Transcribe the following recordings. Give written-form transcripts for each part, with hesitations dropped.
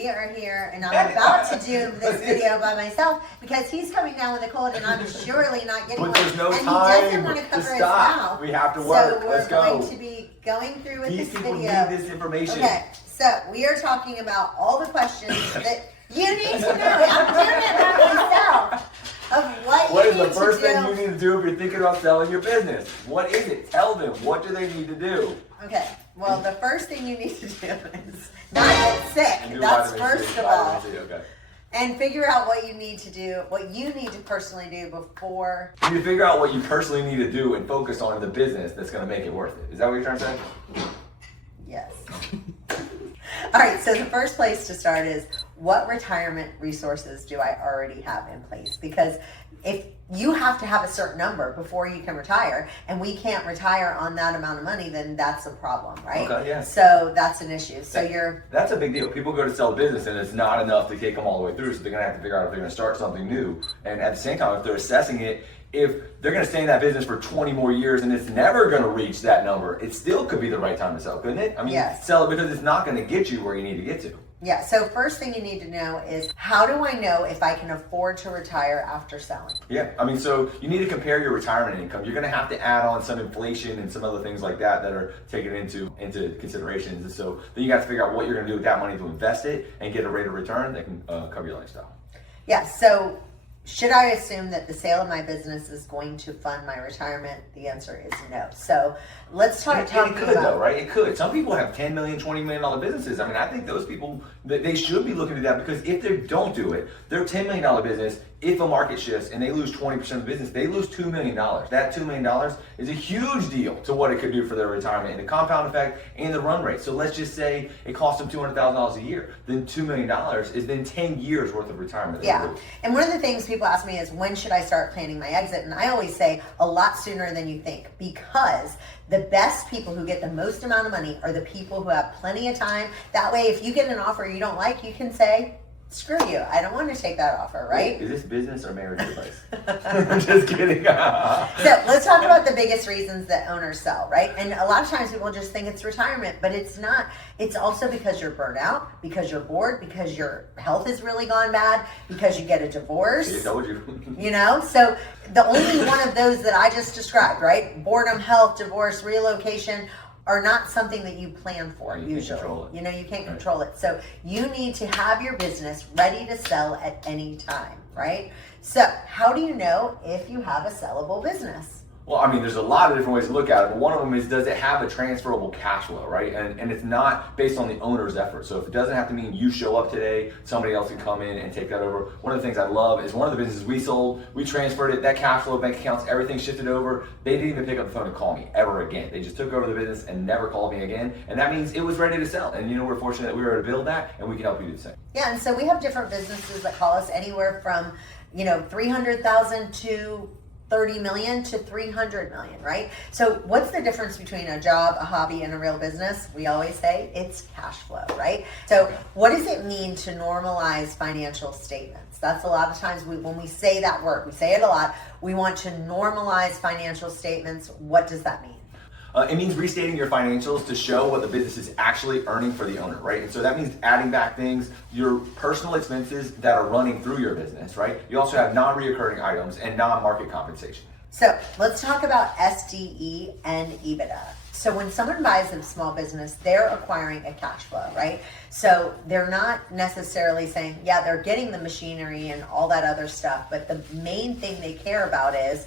we are here, and I'm about to do this video by myself because he's coming down with a cold, and I'm surely not getting one. But there's no and time he doesn't want to cover to his stop. mouth. We have to work. So Let's go. we're going to be going through with These this people video. need this information. Okay, so we are talking about all the questions that you need to know. I'm doing it by myself. Of What you is need the first to do. thing you need to do if you're thinking about selling your business? What is it? Tell them. What do they need to do? Okay, well, the first thing you need to do is not get sick. And do That's vitamin C, first of all. vitamin C, okay. And figure out what you need to do, what you need to personally do before. You need to figure out what you personally need to do and focus on in the business that's going to make it worth it. Is that what you're trying to say? Yes. All right, so the first place to start is what retirement resources do I already have in place? Because if you have to have a certain number before you can retire, and we can't retire on that amount of money, then that's a problem, right? Okay, yeah. So that's an issue. So That's a big deal. People go to sell a business and it's not enough to take them all the way through, so they're going to have to figure out if they're going to start something new. And at the same time, if they're assessing it, if they're going to stay in that business for 20 more years and it's never going to reach that number, it still could be the right time to sell, couldn't it? I mean, yes. Sell it because it's not going to get you where you need to get to. Yeah, so first thing you need to know is, how do I know if I can afford to retire after selling? Yeah, I mean, so you need to compare your retirement income. You're going to have to add on some inflation and some other things like that that are taken into considerations. And so then you got to figure out what you're going to do with that money to invest it and get a rate of return that can cover your lifestyle. Yeah, so should I assume that the sale of my business is going to fund my retirement? The answer is no. So let's talk It could though, right? It could. Some people have $10 million, $20 million businesses. I mean, I think those people, they should be looking at that, because if they don't do it, their $10 million business, if a market shifts and they lose 20% of the business, they lose $2 million. That $2 million is a huge deal to what it could do for their retirement and the compound effect and the run rate. So let's just say it costs them $200,000 a year. Then $2 million is then 10 years worth of retirement. Yeah, and one of the things people ask me is, when should I start planning my exit? And I always say a lot sooner than you think, because the best people who get the most amount of money are the people who have plenty of time. That way, if you get an offer you don't like, you can say, screw you, I don't want to take that offer, right? Is this business or marriage advice? I'm just kidding. So let's talk about the biggest reasons that owners sell, right? And a lot of times people just think it's retirement, but it's not. It's also because you're burnt out, because you're bored, because your health has really gone bad, because you get a divorce. I told you. You know, so the only one of those that I just described, right? Boredom, health, divorce, relocation, are not something that you plan for usually. You know, you can't control it. So you need to have your business ready to sell at any time, right? So how do you know if you have a sellable business? Well, I mean, there's a lot of different ways to look at it, but one of them is, does it have a transferable cash flow, right? And it's not based on the owner's effort. So if it doesn't have to mean you show up today, somebody else can come in and take that over. One of the things I love is, one of the businesses we sold, we transferred it, that cash flow, bank accounts, everything shifted over. They didn't even pick up the phone to call me ever again. They just took over the business and never called me again. And that means it was ready to sell. And you know, we're fortunate that we were able to build that, and we can help you do the same. Yeah, and so we have different businesses that call us anywhere from, you know, 300,000 to 30 million to 300 million, right? So what's the difference between a job, a hobby, and a real business? We always say it's cash flow, right? So what does it mean to normalize financial statements? That's a lot of times when we say that word, we say it a lot. We want to normalize financial statements. What does that mean? It means restating your financials to show what the business is actually earning for the owner, right? And so that means adding back things, your personal expenses that are running through your business, right? You also have non-reoccurring items and non-market compensation. So let's talk about SDE and EBITDA. So when someone buys a small business, they're acquiring a cash flow, right? So they're not necessarily saying, yeah, they're getting the machinery and all that other stuff, but the main thing they care about is,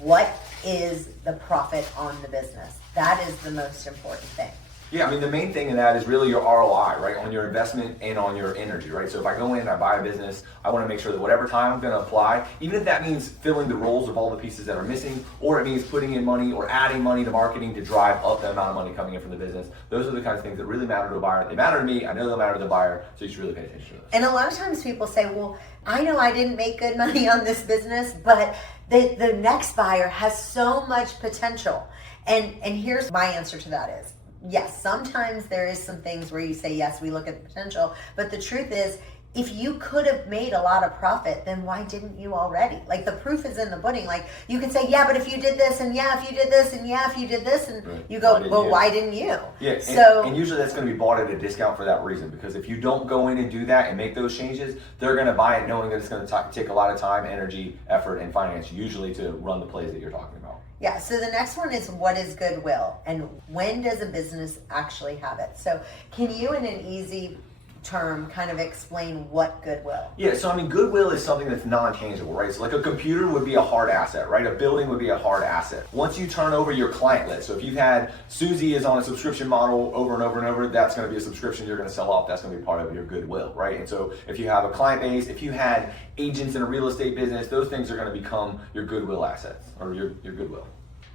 what is the profit on the business? That is the most important thing. Yeah, I mean, the main thing in that is really your ROI, right? On your investment and on your energy, right? So if I go in and I buy a business, I want to make sure that whatever time I'm going to apply, even if that means filling the roles of all the pieces that are missing, or it means putting in money or adding money to marketing to drive up the amount of money coming in from the business, those are the kinds of things that really matter to a buyer. They matter to me. I know they'll matter to the buyer. So you should really pay attention to those. And a lot of times people say, well, I know I didn't make good money on this business, but the next buyer has so much potential. And here's my answer to that is, yes, sometimes there is some things where you say, yes, we look at the potential, but the truth is, if you could have made a lot of profit, then why didn't you already? Like, the proof is in the pudding. Like, you can say, yeah, but if you did this, and yeah, if you did this, and yeah, if you did this, and right. you go, why didn't you? Yeah, so and usually that's going to be bought at a discount for that reason, because if you don't go in and do that and make those changes, they're going to buy it knowing that it's going to take a lot of time, energy, effort, and finance usually to run the plays that you're talking about. yeah, so the next one is, what is goodwill, and when does a business actually have it? So can you, in an easy term, kind of explain what goodwill? Yeah, so I mean, goodwill is something that's non-tangible, right? So like a computer would be a hard asset, right? A building would be a hard asset. Once you turn over your client list, so if you've had Susie is on a subscription model over and over and over, that's going to be a subscription you're going to sell off. That's going to be part of your goodwill, right? And so if you have a client base, if you had agents in a real estate business, those things are going to become your goodwill assets, or your goodwill.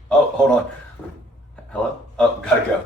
Oh, hold on. Hello? Oh, gotta go.